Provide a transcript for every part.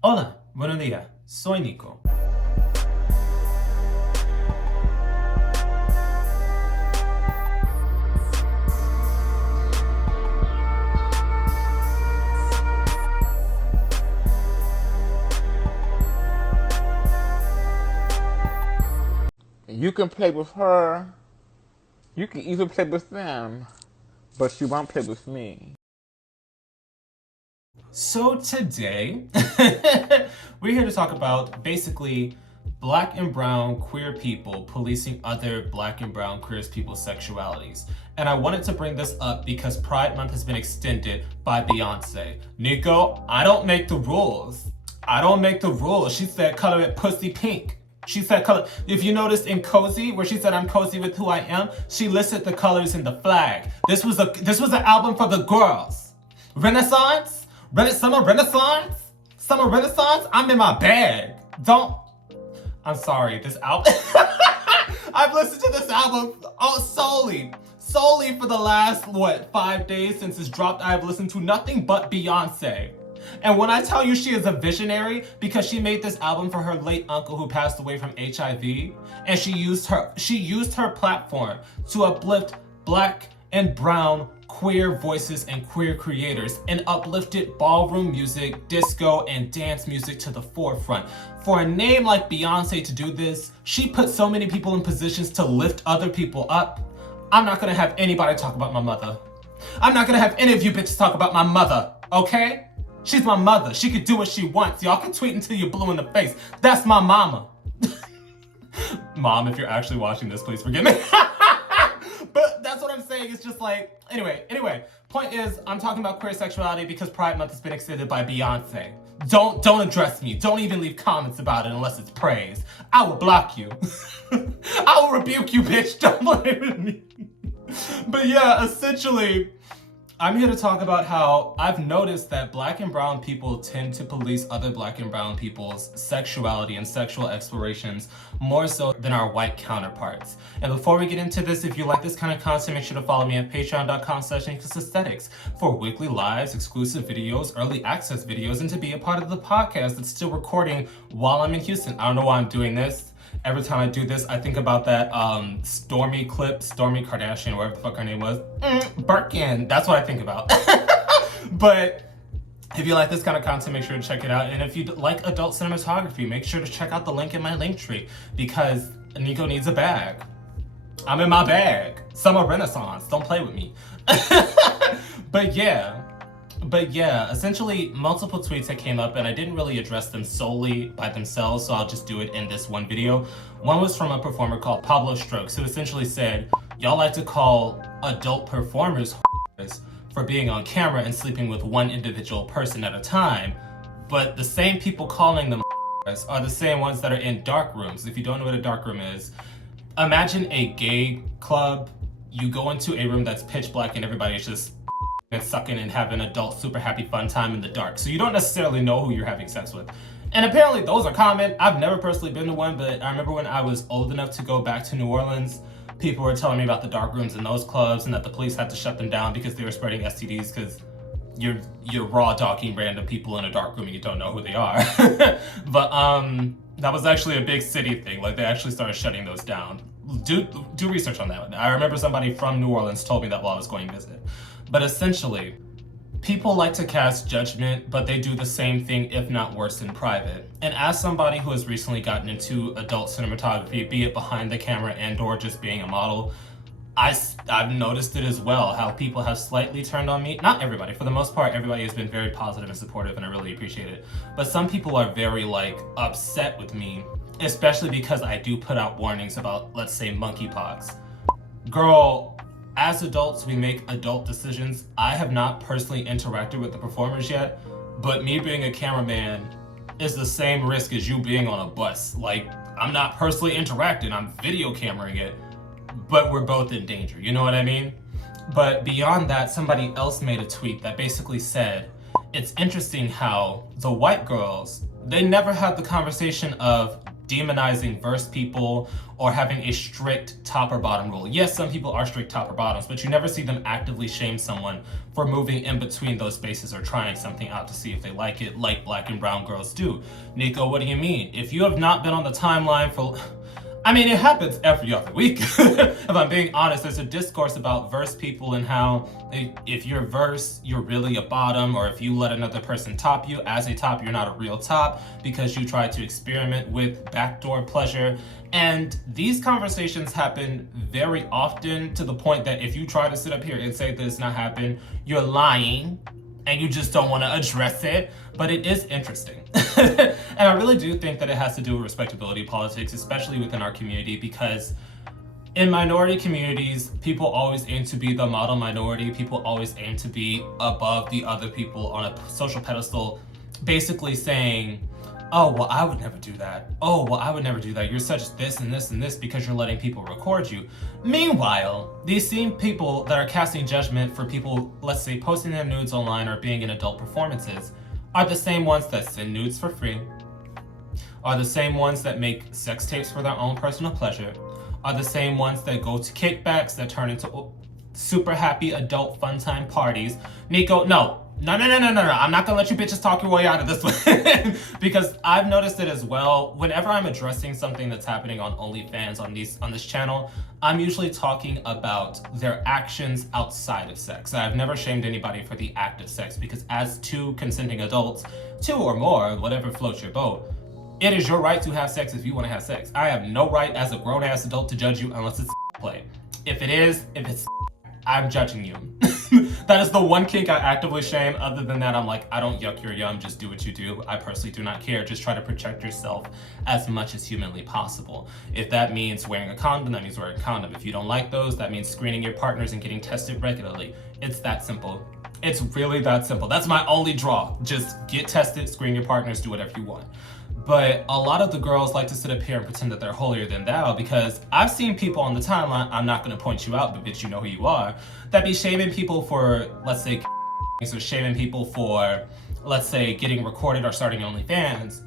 Hola, buenos días. Soy Nico. You can play with her. You can even play with them, but you won't play with me. So today, we're here to talk about basically black and brown queer people policing other black and brown queer people's sexualities. And I wanted to bring this up because Pride Month has been extended by Beyonce. Nico, I don't make the rules. I don't make the rules. She said color it pussy pink. She said color. If you noticed in Cozy, where she said I'm cozy with who I am, she listed the colors in the flag. This was an album for the girls. Renaissance? Summer Renaissance? Summer Renaissance? I'm in my bag. I'm sorry, this album. I've listened to this album solely for the last, 5 days since it's dropped. I've listened to nothing but Beyonce. And when I tell you she is a visionary, because she made this album for her late uncle who passed away from HIV, and she used her platform to uplift black and brown queer voices and queer creators and uplifted ballroom music, disco, and dance music to the forefront. For a name like Beyonce to do this, she put so many people in positions to lift other people up. I'm not gonna have anybody talk about my mother. I'm not gonna have any of you bitches talk about my mother, okay? She's my mother. She could do what she wants. Y'all can tweet until you're blue in the face. That's my mama. Mom, if you're actually watching this, please forgive me. But that's what I'm saying. It's just like, anyway. Point is, I'm talking about queer sexuality because Pride Month has been extended by Beyonce. Don't address me. Don't even leave comments about it unless it's praise. I will block you. I will rebuke you, bitch. Don't blame me. But yeah, essentially, I'm here to talk about how I've noticed that black and brown people tend to police other black and brown people's sexuality and sexual explorations more so than our white counterparts. And before we get into this, if you like this kind of content, make sure to follow me at patreon.com/Nicosaesthetics for weekly lives, exclusive videos, early access videos, and to be a part of the podcast that's still recording while I'm in Houston. I don't know why I'm doing this. Every time I do this, I think about that Stormy Kardashian, whatever the fuck her name was. Birkin. That's what I think about. But if you like this kind of content, make sure to check it out. And if you like adult cinematography, make sure to check out the link in my link tree because Nico needs a bag. I'm in my bag. Summer Renaissance. Don't play with me. But yeah, essentially multiple tweets that came up and I didn't really address them solely by themselves, so I'll just do it in this one video. One was from a performer called Pablo Strokes, who essentially said, y'all like to call adult performers for being on camera and sleeping with one individual person at a time, but the same people calling them are the same ones that are in dark rooms. If you don't know what a dark room is, imagine a gay club. You go into a room that's pitch black and everybody's just and sucking and having an adult super happy fun time in the dark. So you don't necessarily know who you're having sex with. And apparently those are common. I've never personally been to one, but I remember when I was old enough to go back to New Orleans, people were telling me about the dark rooms in those clubs and that the police had to shut them down because they were spreading STDs because you're raw dogging random people in a dark room and you don't know who they are. But that was actually a big city thing. Like they actually started shutting those down. Do research on that. I remember somebody from New Orleans told me that while I was going to visit. But essentially, people like to cast judgment, but they do the same thing, if not worse, in private. And as somebody who has recently gotten into adult cinematography, be it behind the camera and or just being a model, I've noticed it as well, how people have slightly turned on me. Not everybody. For the most part, everybody has been very positive and supportive, and I really appreciate it. But some people are very, upset with me, especially because I do put out warnings about, let's say, monkeypox. Girl, as adults, we make adult decisions. I have not personally interacted with the performers yet, but me being a cameraman is the same risk as you being on a bus. I'm not personally interacting, I'm video cameraing it, but we're both in danger, you know what I mean? But beyond that, somebody else made a tweet that basically said, it's interesting how the white girls, they never had the conversation of demonizing verse people or having a strict top or bottom rule. Yes, some people are strict top or bottoms, but you never see them actively shame someone for moving in between those spaces or trying something out to see if they like it, like black and brown girls do. Nico, what do you mean? If you have not been on the timeline for... I mean, it happens every other week. If I'm being honest, there's a discourse about verse people and how if you're verse, you're really a bottom, or if you let another person top you, as a top, you're not a real top because you try to experiment with backdoor pleasure. And these conversations happen very often to the point that if you try to sit up here and say that it's not happened, you're lying and you just don't want to address it. But it is interesting. And I really do think that it has to do with respectability politics, especially within our community, because in minority communities, people always aim to be the model minority. People always aim to be above the other people on a social pedestal, basically saying, oh, well, I would never do that. Oh, well, I would never do that. You're such this and this and this because you're letting people record you. Meanwhile, these same people that are casting judgment for people, let's say, posting their nudes online or being in adult performances are the same ones that send nudes for free, are the same ones that make sex tapes for their own personal pleasure, are the same ones that go to kickbacks that turn into super happy adult fun time parties. Nico, no. I'm not gonna let you bitches talk your way out of this one. Because I've noticed it as well. Whenever I'm addressing something that's happening on OnlyFans on this channel, I'm usually talking about their actions outside of sex. I've never shamed anybody for the act of sex because as two consenting adults, two or more, whatever floats your boat, it is your right to have sex if you want to have sex. I have no right as a grown-ass adult to judge you unless it's play. If it's I'm judging you. That is the one kink I actively shame. Other than that, I'm like, I don't yuck your yum, just do what you do. I personally do not care. Just try to protect yourself as much as humanly possible. If that means wearing a condom, that means wearing a condom. If you don't like those, that means screening your partners and getting tested regularly. It's that simple. It's really that simple. That's my only draw. Just get tested, screen your partners, do whatever you want. But a lot of the girls like to sit up here and pretend that they're holier than thou because I've seen people on the timeline, I'm not going to point you out, but bitch, you know who you are, that be shaming people for, let's say, or shaming people for, let's say, getting recorded or starting OnlyFans,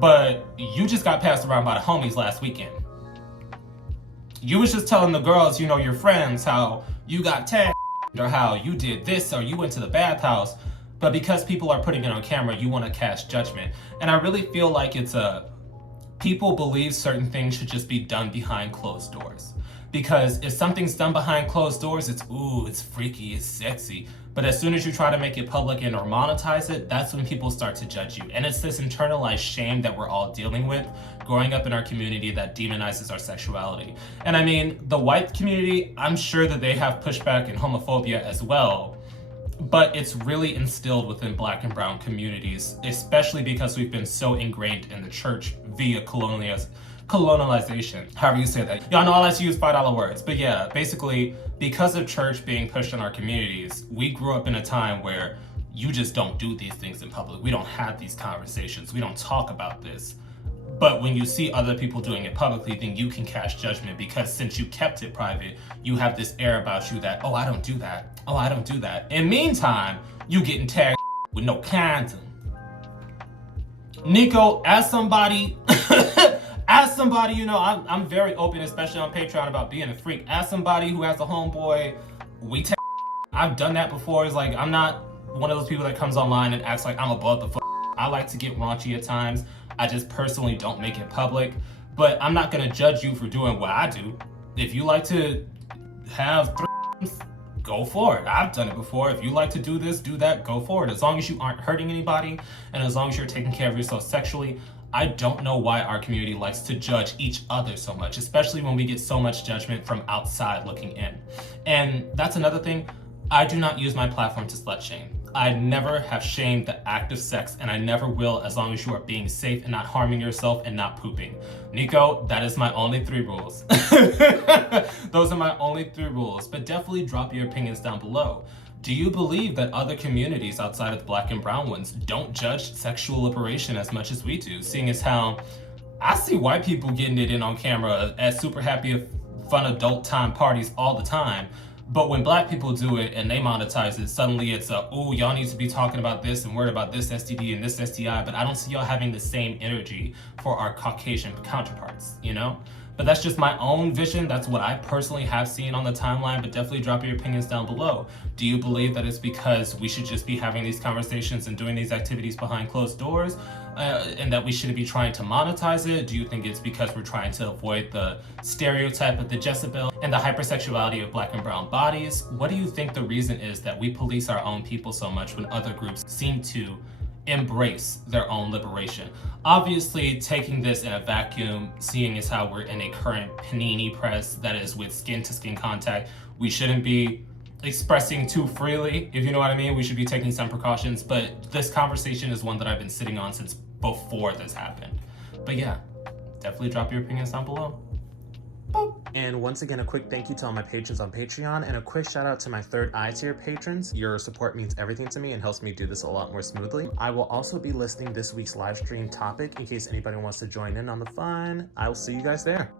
but you just got passed around by the homies last weekend. You was just telling the girls, you know, your friends, how you got tagged or how you did this or you went to the bathhouse. But because people are putting it on camera, you want to cast judgment. And I really feel like people believe certain things should just be done behind closed doors. Because if something's done behind closed doors, it's freaky, it's sexy. But as soon as you try to make it public and or monetize it, that's when people start to judge you. And it's this internalized shame that we're all dealing with growing up in our community that demonizes our sexuality. And I mean, the white community, I'm sure that they have pushback and homophobia as well. But it's really instilled within black and brown communities, especially because we've been so ingrained in the church via colonialization, however you say that. Y'all know I like to use $5 words, but yeah, basically, because of church being pushed in our communities, we grew up in a time where you just don't do these things in public. We don't have these conversations. We don't talk about this. But when you see other people doing it publicly, then you can cast judgment because since you kept it private, you have this air about you that, oh, I don't do that. Oh, I don't do that. In meantime, you getting tagged with no condom. Nico, as somebody, you know, I'm very open, especially on Patreon, about being a freak. As somebody who has a homeboy, I've done that before. It's like, I'm not one of those people that comes online and acts like I'm above the I like to get raunchy at times. I just personally don't make it public, but I'm not gonna judge you for doing what I do. If you like to have go for it. I've done it before. If you like to do this, do that, go for it. As long as you aren't hurting anybody and as long as you're taking care of yourself sexually, I don't know why our community likes to judge each other so much, especially when we get so much judgment from outside looking in. And that's another thing. I do not use my platform to slut shame. I never have shamed the act of sex, and I never will as long as you are being safe and not harming yourself and not pooping. Nico, that is my only 3 rules. Those are my only 3 rules, but definitely drop your opinions down below. Do you believe that other communities outside of the black and brown ones don't judge sexual liberation as much as we do, seeing as how I see white people getting it in on camera at super happy, fun adult time parties all the time, But when black people do it and they monetize it, suddenly it's oh, y'all need to be talking about this and worried about this STD and this STI, but I don't see y'all having the same energy for our Caucasian counterparts, you know? But that's just my own vision. That's what I personally have seen on the timeline, but definitely drop your opinions down below. Do you believe that it's because we should just be having these conversations and doing these activities behind closed doors, and that we shouldn't be trying to monetize it? Do you think it's because we're trying to avoid the stereotype of the Jezebel and the hypersexuality of black and brown bodies? What do you think the reason is that we police our own people so much when other groups seem to embrace their own liberation? Obviously, taking this in a vacuum, seeing as how we're in a current panini press that is with skin to skin contact, we shouldn't be expressing too freely, if you know what I mean. We should be taking some precautions, but this conversation is one that I've been sitting on since before this happened. But yeah, definitely drop your opinions down below. And once again, a quick thank you to all my patrons on Patreon, and a quick shout out to my third eye tier patrons. Your support means everything to me and helps me do this a lot more smoothly. I will also be listing this week's live stream topic in case anybody wants to join in on the fun. I will see you guys there.